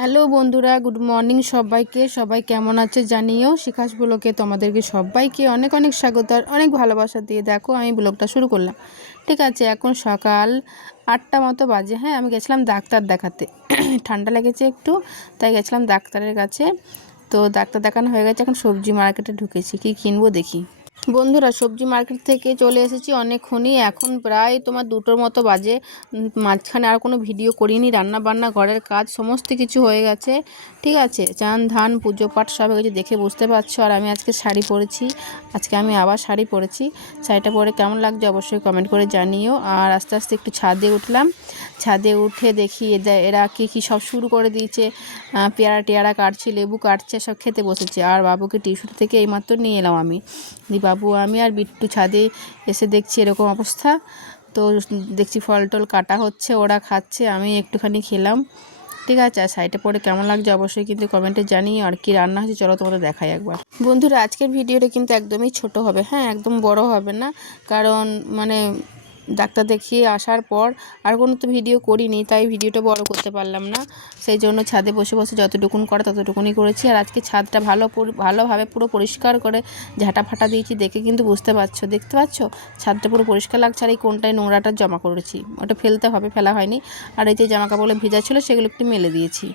Hello বন্ধুরা, good morning সবাইকে। সবাই কেমন আছে জানিও। শিখাস ব্লগে তোমাদেরকে সবাইকে অনেক অনেক স্বাগত আর অনেক ভালোবাসা দিয়ে দেখো আমি ব্লগটা শুরু করলাম। ঠিক আছে, এখন সকাল 8টা মতো বাজে। হ্যাঁ, আমি গেছিলাম ডাক্তার দেখাতে। ঠান্ডা লেগেছে একটু, তাই গেছিলাম ডাক্তারের কাছে। তো ডাক্তার দেখানো হয়ে গেছে, এখন সবজি মার্কেটে ঢুকেছি, কি কিনবো দেখি। বন্ধুরা, সবজি মার্কেট থেকে চলে এসেছি অনেকক্ষণই, এখন প্রায় তোমার 2টোর মতো বাজে। মাঝখানে আর কোনো ভিডিও করিনি, রান্না বান্না ঘরের কাজ সমস্ত কিছু হয়ে গেছে। ঠিক আছে, চান ধান পুজো পাঠ সব হয়ে গেছে, দেখে বুঝতে পারছো। আর আমি আজকে শাড়ি পরেছি, আজকে আমি আবার শাড়ি পরেছি। শাড়িটা পরে কেমন লাগছে অবশ্যই কমেন্ট করে জানিও। আর আস্তে আস্তে একটু ছাদে উঠলাম, ছাদে উঠে দেখি এরা কি সব শুরু করে দিয়েছে। পেয়ারা টেয়ারা কাটছে, লেবু কাটছে, সব খেতে বসেছে। আর বাবুকে টিউশন থেকে এইমাত্র নিয়ে এলাম আমি। বাবু আমি আর বিট্টু ছাদে এসে দেখছি এরকম অবস্থা। তো দেখছি ফল টল কাটা হচ্ছে, ওরা খাচ্ছে, আমি একটুখানি খেলাম। ঠিক আছে, আর শাড়িটা পরে কেমন লাগছে অবশ্যই কিন্তু কমেন্টে জানিও। আর কি রান্না হয়েছে চলো তোমাদের দেখাই একবার। বন্ধুরা, আজকের ভিডিওটা কিন্তু একদমই ছোট হবে, হ্যাঁ, একদম বড় হবে না। কারণ ডাক্তার দেখিয়ে আসার পর আর কোনো তো ভিডিও করিনি, তাই ভিডিওটা বড় করতে পারলাম না। সেই জন্য ছাদে বসে বসে যতটুকুন করা ততটুকুনই করেছি। আর আজকে ছাদটা ভালোভাবে পুরো পরিষ্কার করে ঝাঁটা ফাটা দিয়েছি, দেখে কিন্তু দেখতে পাচ্ছ ছাদটা পুরো পরিষ্কার লাগছে। আর এই কোনটায় নোংরাটা জমা করেছি, ওটা ফেলতে হবে, ফেলা হয়নি। আর এই যে জামা কাপড়গুলো ভেজা ছিল সেগুলো একটু মেলে দিয়েছি।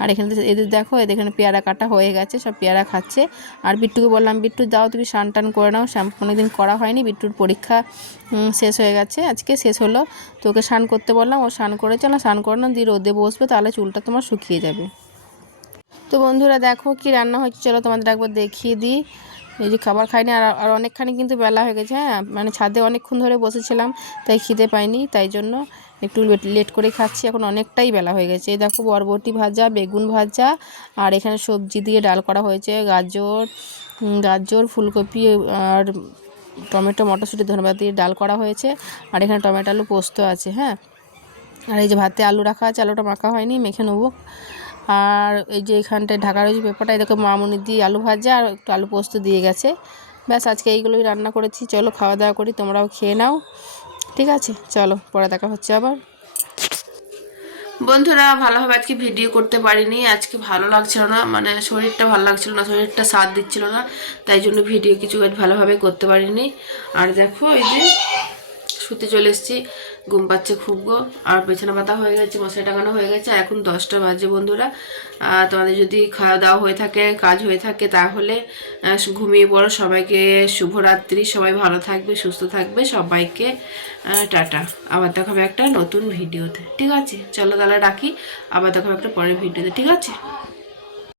আর এখানে এদের দেখো, এখানে পেয়ারা কাটা হয়ে গেছে, সব পেয়ারা খাচ্ছে। আর বিট্টুকে বললাম, বিট্টু দাও তুমি স্নান টান করে নাও, কোনোদিন করা হয়নি। বিট্টুর পরীক্ষা শেষ হয়ে গেছে, আজকে শেষ হলো। তো ওকে স্নান করতে বললাম, ও স্নান করেছে না, স্নান করে না দিয়ে রোদে বসবে, তাহলে চুলটা তোমার শুকিয়ে যাবে। তো বন্ধুরা দেখো কি রান্না হয়েছে, চলো তোমাদের একবার দেখিয়ে দিই। এই যে খাবার খাইনি, আর অনেকখানি কিন্তু বেলা হয়ে গেছে। হ্যাঁ, ছাদে অনেকক্ষণ ধরে বসেছিলাম, তাই খিদে পাইনি, তাই জন্য একটু লেট করে খাচ্ছি। এখন অনেকটাই বেলা হয়ে গেছে। এই দেখো বরবটি ভাজা, বেগুন ভাজা, আর এখানে সবজি দিয়ে ডাল করা হয়েছে, গাজর ফুলকপি আর টমেটো মটরশুঁটি ধনেপাতা দিয়ে ডাল করা হয়েছে। আর এখানে টমেটো আলু পোস্ত আছে। হ্যাঁ, আর এই যে ভাতে আলু রাখা আছে, আলুটা মাখা হয়নি, মেখে নেবো। আর এই যে এখানটায় ঢাকা রয়েছে পেপারটা, এরকম মামুনি দিয়ে আলু ভাজা আর একটু আলু পোস্ত দিয়ে গেছে। ব্যাস, আজকে এইগুলোই রান্না করেছি। চলো খাওয়া দাওয়া করি, তোমরাও খেয়ে নাও। ঠিক আছে, চলো পরে দেখা হচ্ছে আবার। বন্ধুরা, ভালোভাবে আজকে ভিডিও করতে পারিনি, আজকে ভালো লাগছিল না, শরীরটা ভালো লাগছিল না, শরীরটা সাথ দিচ্ছিল না, তাই জন্য ভিডিও কিছু ভালোভাবে করতে পারিনি। আর দেখো এই যে শুতে চলে এসেছি, ঘুম পাচ্ছে খুব গো। আর বিছানা পাতা হয়ে গেছে, মশারি টাঙানো হয়ে গেছে, এখন 10টা বাজে। বন্ধুরা, তোমাদের যদি খাওয়া দাওয়া হয়ে থাকে, কাজ হয়ে থাকে, তাহলে ঘুমিয়ে পড়ো। সবাইকে শুভরাত্রি, সবাই ভালো থাকবে, সুস্থ থাকবে, সবাইকে টাটা। আবার দেখাবে একটা নতুন ভিডিওতে। ঠিক আছে, চলো তাহলে রাখি, আবার দেখাবে একটা পরের ভিডিওতে। ঠিক আছে।